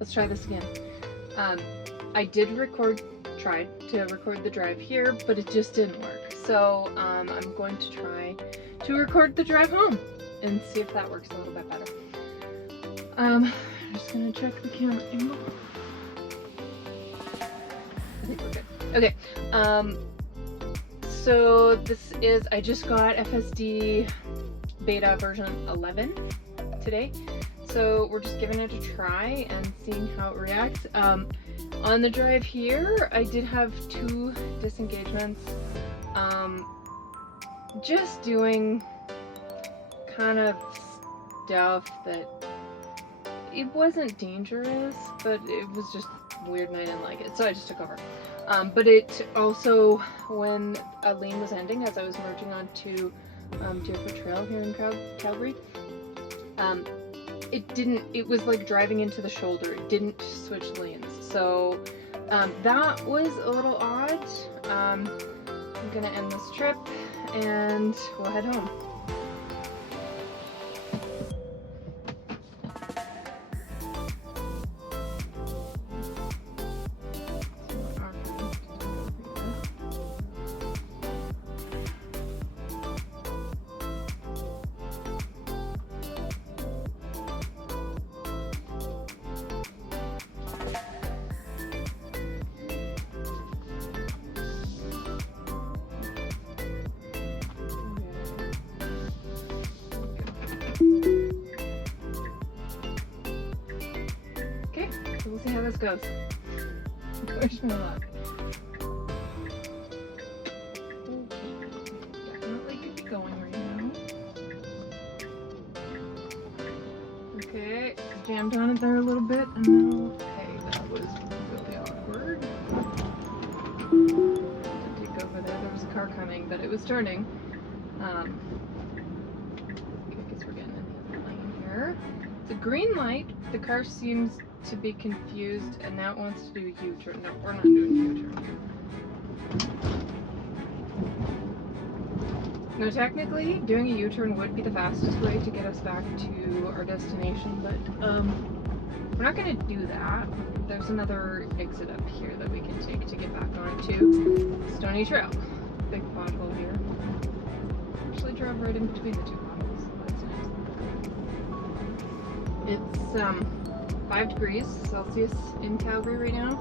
let's try this again. I tried to record the drive here, but it just didn't work. So I'm going to try to record the drive home and see if that works a little bit better. I'm just gonna check the camera angle. I think we're good. Okay. So this is, I just got FSD beta version 11 today. So we're just giving it a try and seeing how it reacts. On the drive here, I did have 2 disengagements. Just doing kind of stuff that it wasn't dangerous, but it was just weird and I didn't like it, so I just took over. But it also, when a lane was ending, as I was merging onto Stoney Trail here in Calgary, it was like driving into the shoulder. It didn't switch lanes. So that was a little odd. I'm gonna end this trip and we'll head home. Okay, so we'll see how this goes. Wish me luck. Definitely could be going right now. Okay, jammed on it there a little bit, and now, okay, that was really awkward. Didn't take over there. There was a car coming, but it was turning. Okay, I guess we're getting in the other lane here. The green light, the car seems to be confused and now it wants to do a U-turn. No, we're not doing a U-turn. Now technically, doing a U-turn would be the fastest way to get us back to our destination, but we're not going to do that. There's another exit up here that we can take to get back onto Stoney Trail. Big pothole here. Actually drove right in between the 2 potholes, so that's nice. It's 5 degrees Celsius in Calgary right now,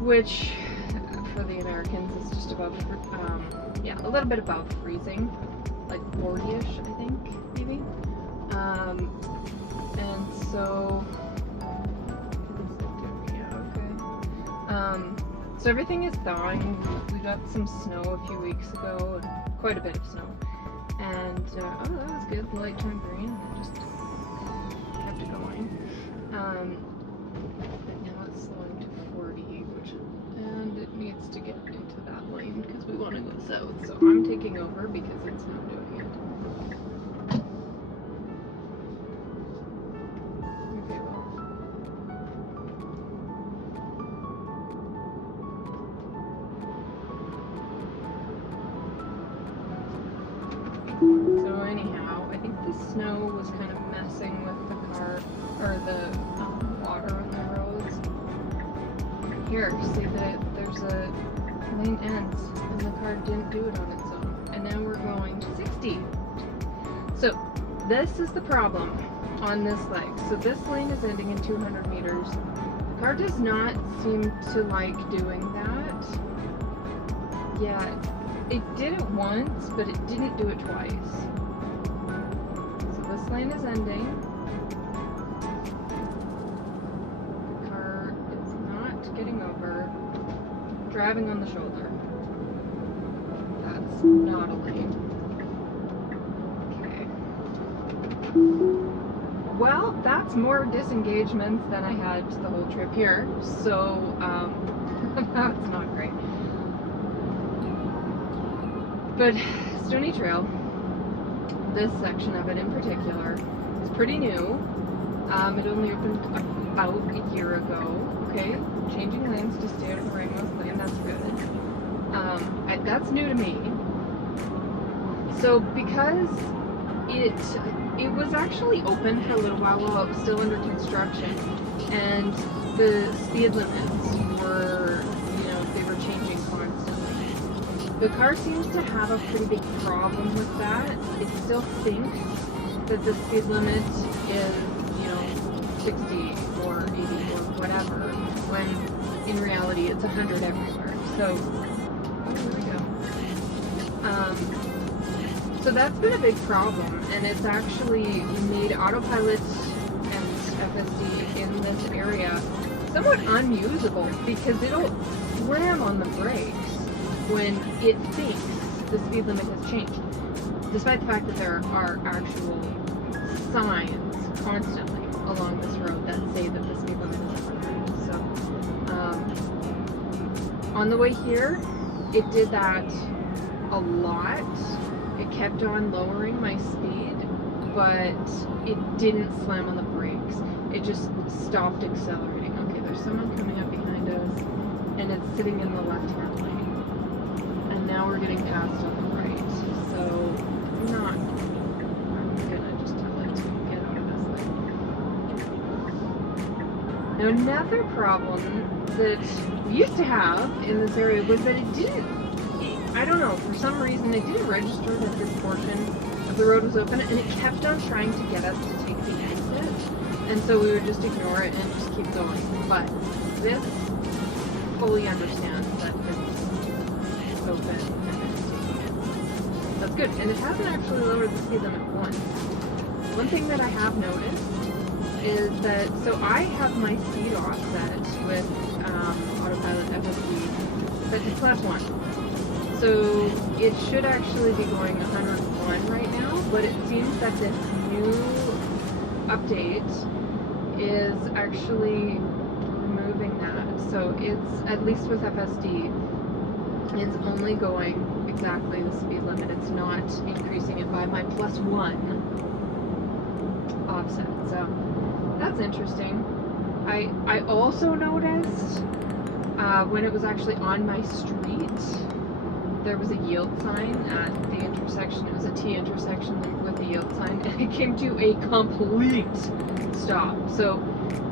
which for the Americans is just above, yeah, a little bit above freezing, like 40-ish, I think, maybe. And so, yeah, okay. So everything is thawing. We got some snow a few weeks ago, quite a bit of snow. And, oh, that was good. The light turned green. It just kept it going. But now it's slowing to 40, and it needs to get into that lane because we want to go south. So I'm taking over because it's not doing it. Okay, well. So anyhow, I think the snow was kind of messing with the car, or the water on the roads. Here, see that there's a lane ends, and the car didn't do it on its own. And now we're going to 60. So this is the problem on this leg. So this lane is ending in 200 meters. The car does not seem to like doing that. Yeah, it did it once, but it didn't do it twice. So this lane is ending. The car is not getting over. Driving on the shoulder. That's not a lane. Okay. Well, that's more disengagements than I had the whole trip here, so that's not great. But Stoney Trail, this section of it in particular, is pretty new. It only opened about a year ago. Okay, changing lanes to stay out of the Ramos lane, that's good. That's new to me. So because it was actually open for a little while it was still under construction, and and the speed limits were, you know, they were changing constantly. The car seems to have a pretty big problem with that. It still thinks that the speed limit is, you know, 60 or 80 or whatever, when in reality it's 100 everywhere. So, here we go. So that's been a big problem, and it's actually made autopilot and FSD in this area somewhat unusable because it'll slam on the brakes when it thinks the speed limit has changed, despite the fact that there are actual signs constantly along this road that say that the speed limit is 100. So, on the way here, it did that a lot. It kept on lowering my speed, but it didn't slam on the brakes. It just stopped accelerating. Okay, there's someone coming up behind us, and it's sitting in the left-hand lane. And now we're getting passed on the right. So, I'm gonna just tell it to get out of this lane. Now, another problem that we used to have in this area was that it didn't, I don't know, for some reason it didn't register that this portion of the road was open, and it kept on trying to get us to take the exit, and so we would just ignore it and just keep going. But this fully understands that it's open and it's taking it. That's good, and it hasn't actually lowered the speed limit once. One thing that I have noticed is that, so I have my speed offset with autopilot FSD set to class 1. So it should actually be going 101 right now, but it seems that this new update is actually removing that. So it's, at least with FSD, it's only going exactly the speed limit. It's not increasing it by my +1 offset. So that's interesting. I also noticed when it was actually on my street, there was a yield sign at the intersection. It was a T intersection with a yield sign, and it came to a complete stop. So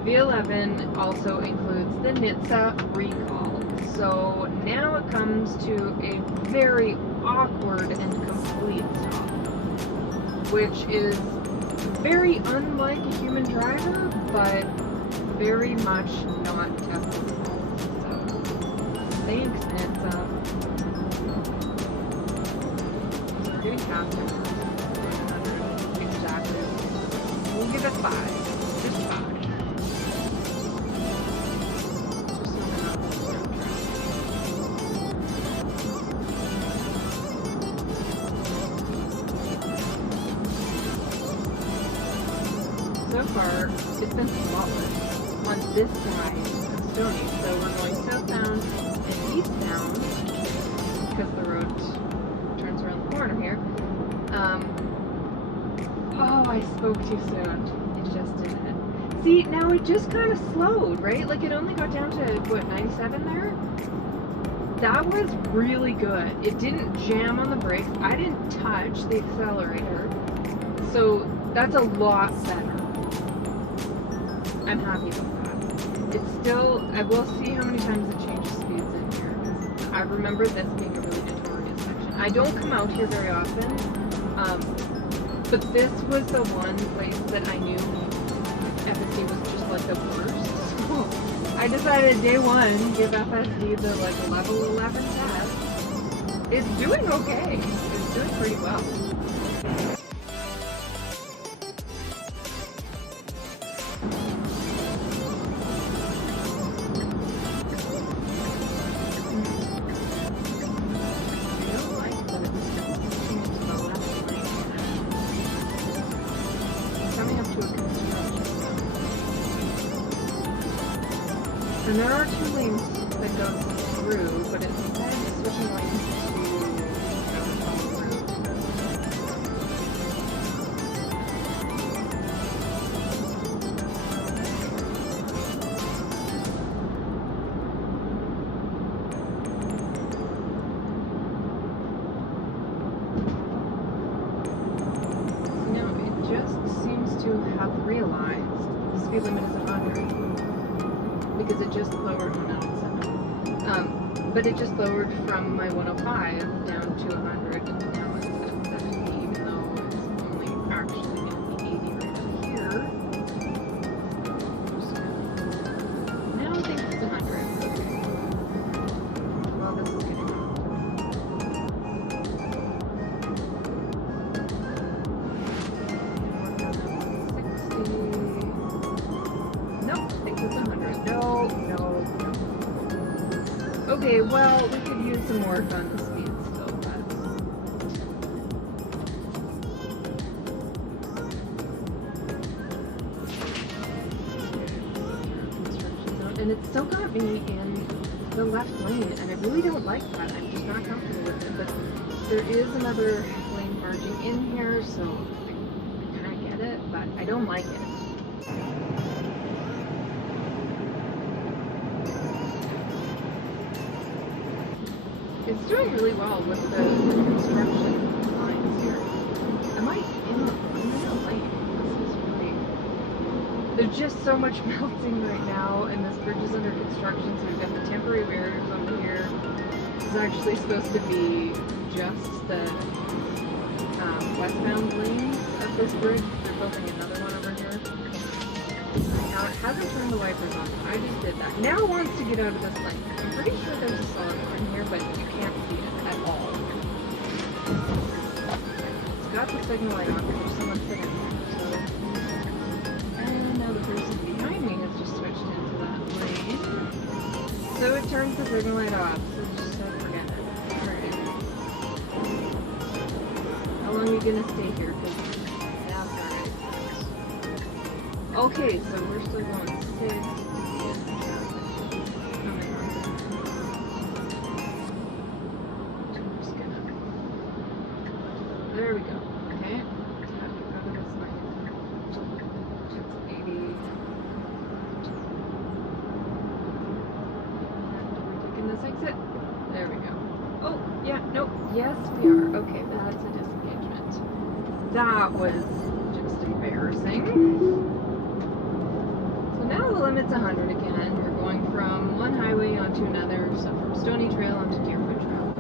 V11 also includes the NHTSA recall. So now it comes to a very awkward and complete stop, which is very unlike a human driver, but very much not Tesla's fault. So thanks, NHTSA. Getting past it. Exactly. We'll give it 5. Just 5. So far, it's been flawless on this side of Stoney. So we're going southbound and eastbound because the road turns around the corner here. Oh, I spoke too soon. It just didn't. See, now it just kind of slowed, right? Like it only got down to, what, 97 there? That was really good. It didn't jam on the brakes. I didn't touch the accelerator. So that's a lot better. I'm happy about that. It's still, I will see how many times it changes speeds in here. I remember this being a really notorious section. I don't come out here very often, but this was the one place that I knew FSD was just like the worst. So I decided day 1, give FSD the like level 11 test. It's doing okay. It's doing pretty well. And there are 2 lanes that go through, but instead of switching lanes to go through. You know, it just seems to have realized the speed limit is 100. because it just lowered, well, now it's 7. But it just lowered from my 105 down to 100, and now it's at 70, even though it's only actually going to be 80 right here. Now I think it's 100. Okay. Well, this is getting on. Okay, well, we could use some work on the speed still, but... construction zone, and it's still got me in the left lane, and I really don't like that. I'm just not comfortable with it, but there is another lane merging in here, so I kind of get it, but I don't like it. It's doing really well with the construction lines here. Am I in the lane? This is really... There's just so much melting right now, and this bridge is under construction, so we've got the temporary barriers over here. This is actually supposed to be just the westbound lane of this bridge. They're building another one over here. Now it hasn't turned the wipers on. I just did that. Now it wants to get out of this lane. I'm pretty sure there's a solid line here, but you can't see it at all. It's got the signal light on because there's someone sitting there. So, and now the person behind me has just switched into that lane. So it turns the signal light off. So just forget it. Alright. How long are you gonna stay here? Okay, so we're still going 6. There we go. Okay. Have to go to this lane. That's 80. And we're taking this exit. There we go. Oh, yeah, nope. Yes, we are. Okay, that's a disengagement. That was just embarrassing. Now the limit's 100 again. We're going from one highway onto another, so from Stoney Trail onto Calgary Trail.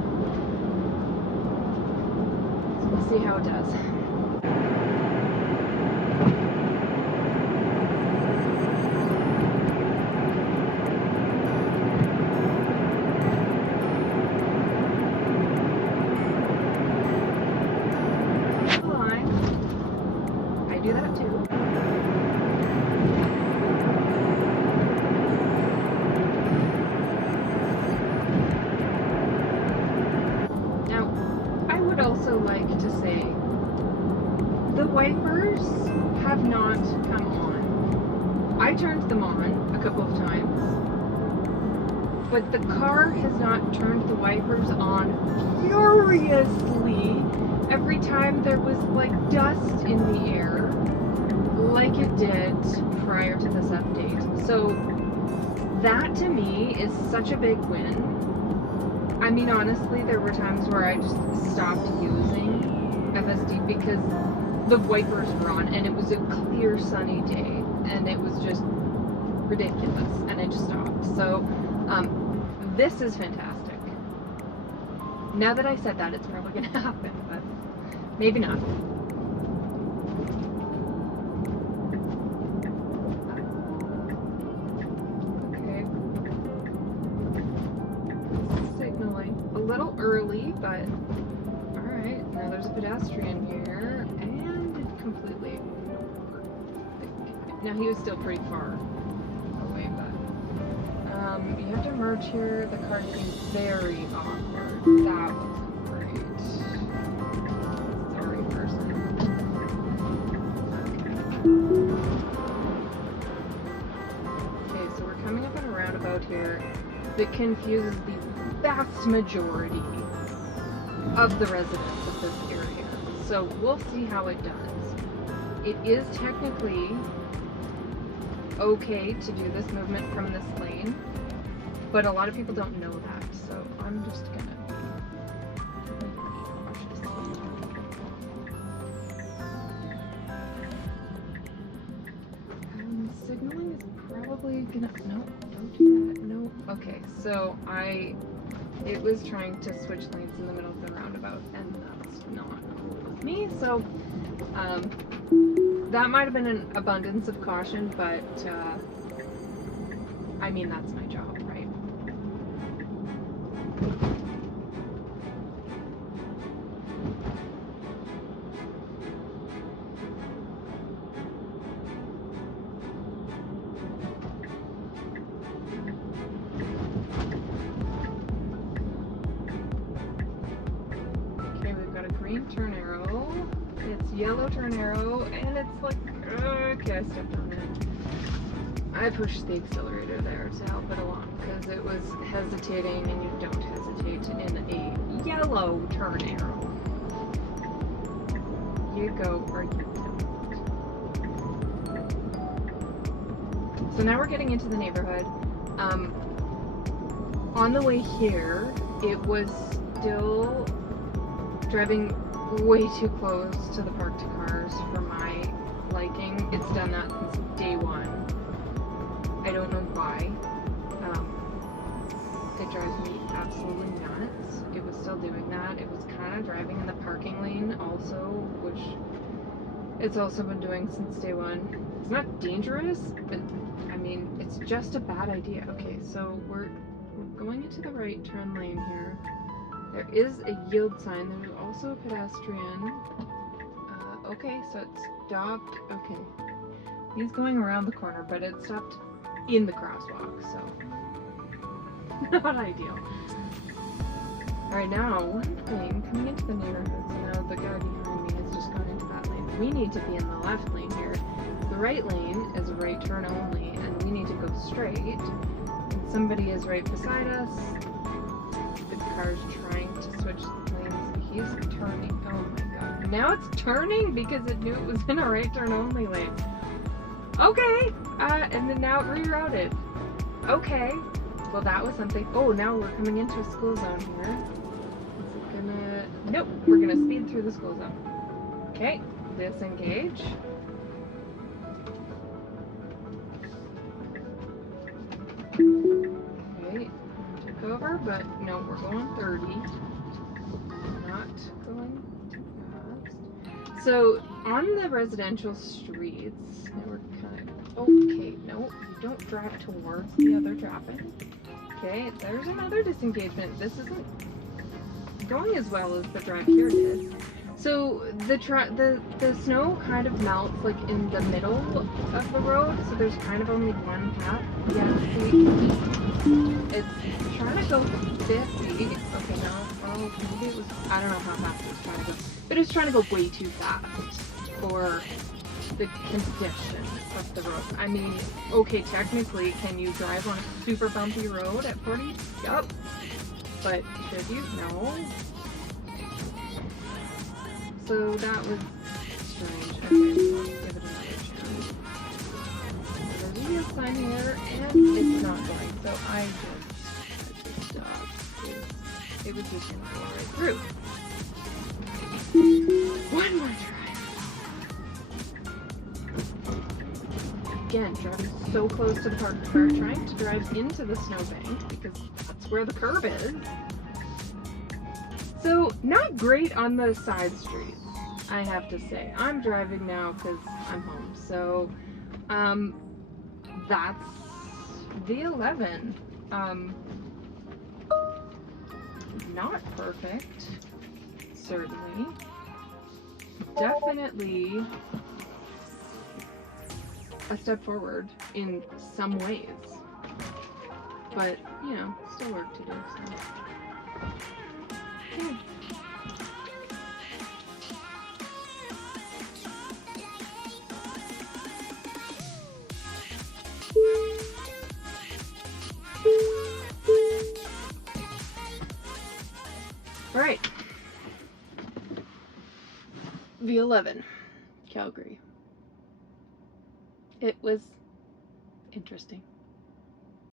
So we'll see how it does. I do that too. Like to say the wipers have not come on. I turned them on a couple of times, but the car has not turned the wipers on furiously every time there was like dust in the air, like it did prior to this update. So that to me is such a big win. I mean, honestly, there were times where I just stopped using FSD because the wipers were on and it was a clear sunny day and it was just ridiculous and I just stopped. So this is fantastic. Now that I said that, it's probably going to happen, but maybe not. A little early, but alright. Now there's a pedestrian here, and it completely ignored. Now he was still pretty far away, but you have to merge here. The car is very awkward. That wasn't great. Sorry, person. Okay, so we're coming up on a roundabout here that confuses the vast majority of the residents of this area. So we'll see how it does. It is technically okay to do this movement from this lane, but a lot of people don't know that, so I'm just gonna watch this. Signaling is probably probably gonna, no, don't do that, no. Okay, so it was trying to switch lanes in the middle of the roundabout, and that's not cool with me, so, that might have been an abundance of caution, but, I mean, that's my job, right? Okay, we've got a green turn arrow, it's yellow turn arrow, and it's like, okay, I stepped on it. I pushed the accelerator there to help it along because it was hesitating, and you don't hesitate in a yellow turn arrow. You go or you don't. So now we're getting into the neighborhood. On the way here, it was still driving way too close to the parked cars for my liking. It's done that since day one. I don't know why. It drives me absolutely nuts. It was still doing that. It was kind of driving in the parking lane also, which it's also been doing since day one. It's not dangerous, but I mean, it's just a bad idea. Okay, so we're going into the right turn lane here. There is a yield sign. There's also a pedestrian. Okay, so it stopped. Okay. He's going around the corner, but it stopped in the crosswalk, so not ideal. Alright, now, one thing, coming into the neighborhood, so now the guy behind me has just gone into that lane. We need to be in the left lane here. The right lane is a right turn only, and we need to go straight. And somebody is right beside us. The car's trying to switch lanes. He's turning. Oh my god. Now it's turning because it knew it was in a right turn only lane. Okay, and then now it rerouted. Okay, well that was something. Oh, now we're coming into a school zone here. Is it gonna... Nope, we're gonna speed through the school zone. Okay, disengage. Okay, took over, but no, we're going 30. Not going too fast. So, on the residential streets, now we're kind of, okay, no, you don't drive towards the other traffic. Okay, there's another disengagement. This isn't going as well as the drive here did. So the snow kind of melts like in the middle of the road, so there's kind of only one path. Yeah, see, it's trying to go 50. Okay, now, oh, maybe it was, I don't know how fast it was trying to go, but it was trying to go way too fast for the condition of the road. I mean, okay, technically, can you drive on a super bumpy road at 40? Yup. But should you? No. So that was strange. Okay, let's give it another chance. There's a yield sign here, and it's not going, so I just stopped. It was just gonna go right through. One more try. Again, driving so close to the parked car, trying to drive into the snowbank because that's where the curb is. So, not great on the side streets, I have to say. I'm driving now because I'm home. So, that's V11. Not perfect, certainly. Definitely a step forward in some ways. But, you know, still work to do, so. Okay. All right. V11, Calgary. It was interesting.